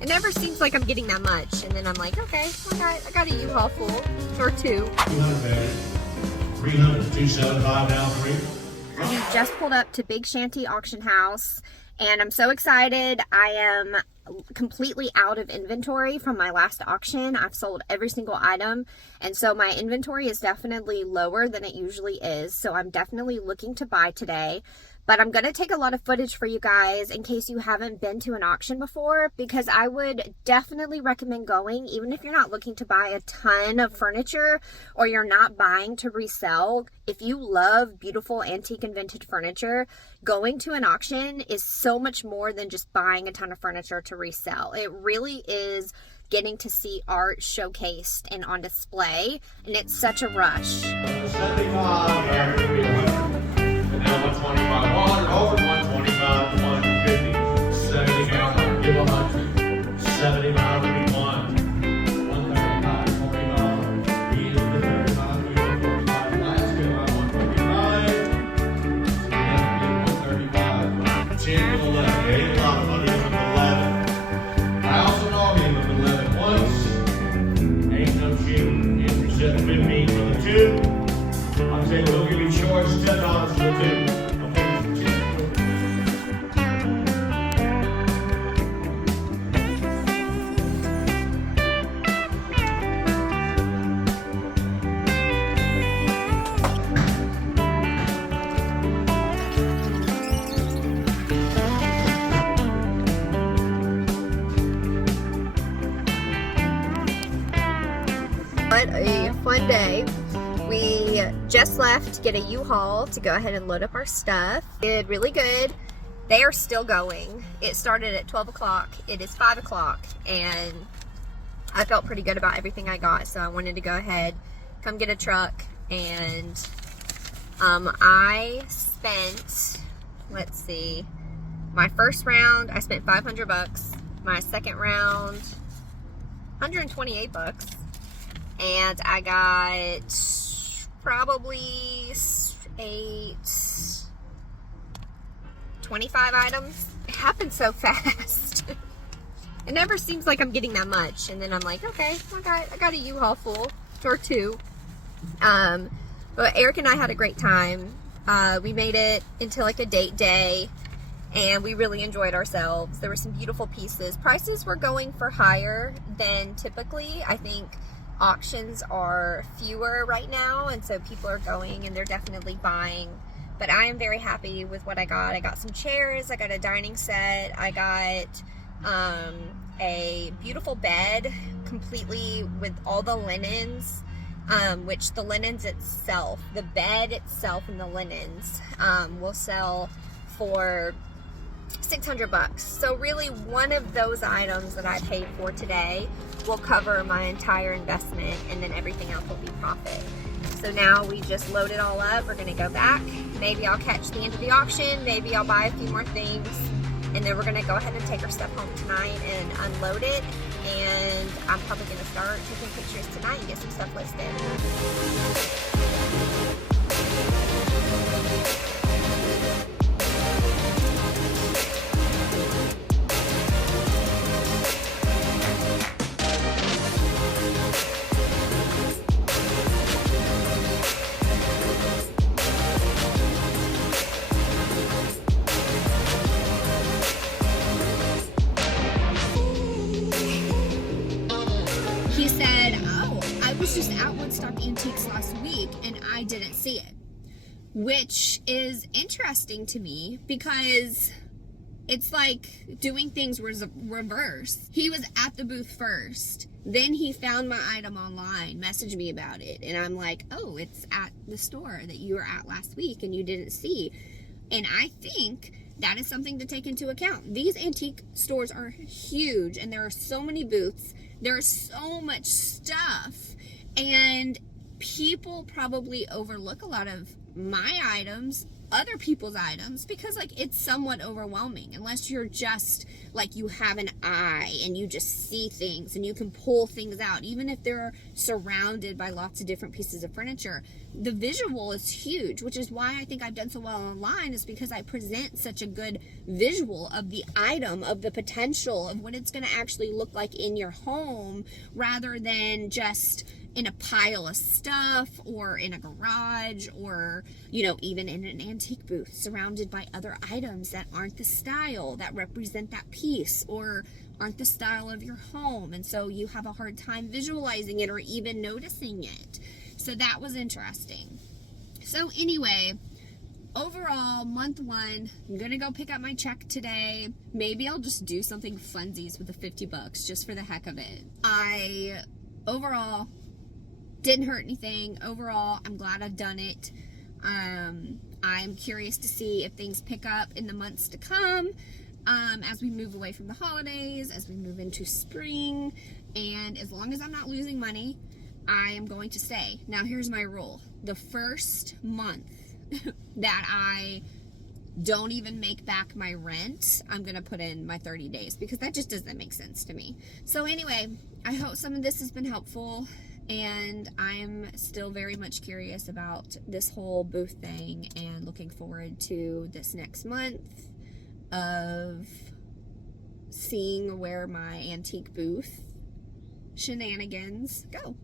It never seems like I'm getting that much. And then I'm like, okay, I got a U-Haul full or two. 200, 300 to 275 down 3. We just pulled up to Big Shanty Auction House and I'm so excited. I am completely out of inventory from my last auction. I've sold every single item, and so my inventory is definitely lower than it usually is. So I'm definitely looking to buy today. But I'm going to take a lot of footage for you guys in case you haven't been to an auction before, because I would definitely recommend going, even if you're not looking to buy a ton of furniture or you're not buying to resell. If you love beautiful antique and vintage furniture, going to an auction is so much more than just buying a ton of furniture to resell. It really is getting to see art showcased and on display, and it's such a rush. 75, and now 125 water, over 125, 150, 70 miles, give 100, 70 miles will be 135, 45, he's the 35, we 145, last give out 145, 135, 10 to 11, ain't a lot of money with 11, house and all him with 11 once, ain't no cheating, entry 715 for the 2. I'm saying we'll give you charge $10 for the 2. What a fun day. We just left to get a U-Haul to go ahead and load up our stuff. Did really good. They are still going. It started at 12 o'clock. It is 5 o'clock and I felt pretty good about everything I got, so I wanted to go ahead, come get a truck, and I spent, let's see, my first round I spent 500 bucks. My second round 128 bucks. And I got probably 25 items. It happened so fast. It never seems like I'm getting that much. And then I'm like, okay, I got a U-Haul full or two. But Eric and I had a great time. We made it into like a date day and we really enjoyed ourselves. There were some beautiful pieces. Prices were going for higher than typically. I think auctions are fewer right now, and so people are going and they're definitely buying. But I am very happy with what I got. I got some chairs, I got a dining set, I got a beautiful bed completely with all the linens, which the linens itself, the bed itself and the linens will sell for 600 bucks. So really one of those items that I paid for today will cover my entire investment, and then everything else will be profit. So now we just load it all up. We're gonna go back. Maybe I'll catch the end of the auction. Maybe I'll buy a few more things, and then we're gonna go ahead and take our stuff home tonight and unload it. And I'm probably gonna start taking pictures tonight and get some stuff listed. He said, oh, I was just at Woodstock Antiques last week and I didn't see it. Which is interesting to me because it's like doing things reverse. He was at the booth first. Then he found my item online, messaged me about it. And I'm like, oh, it's at the store that you were at last week and you didn't see. And I think that is something to take into account. These antique stores are huge and there are so many booths. There's so much stuff, and people probably overlook a lot of my items other people's items, because like it's somewhat overwhelming unless you're just like you have an eye and you just see things and you can pull things out, even if they're surrounded by lots of different pieces of furniture. The visual is huge, which is why I think I've done so well online, is because I present such a good visual of the item, of the potential of what it's going to actually look like in your home, rather than just in a pile of stuff or in a garage or, you know, even in an antique booth surrounded by other items that aren't the style, that represent that piece or aren't the style of your home. And so you have a hard time visualizing it or even noticing it. So that was interesting. So anyway, overall, month 1, I'm going to go pick up my check today. Maybe I'll just do something funsies with the $50 just for the heck of it. Overall, didn't hurt anything. Overall, I'm glad I've done it. I'm curious to see if things pick up in the months to come, as we move away from the holidays, as we move into spring, and as long as I'm not losing money, I am going to stay. Now, here's my rule. The first month that I don't even make back my rent, I'm going to put in my 30 days, because that just doesn't make sense to me. So anyway, I hope some of this has been helpful. And I'm still very much curious about this whole booth thing and looking forward to this next month of seeing where my antique booth shenanigans go.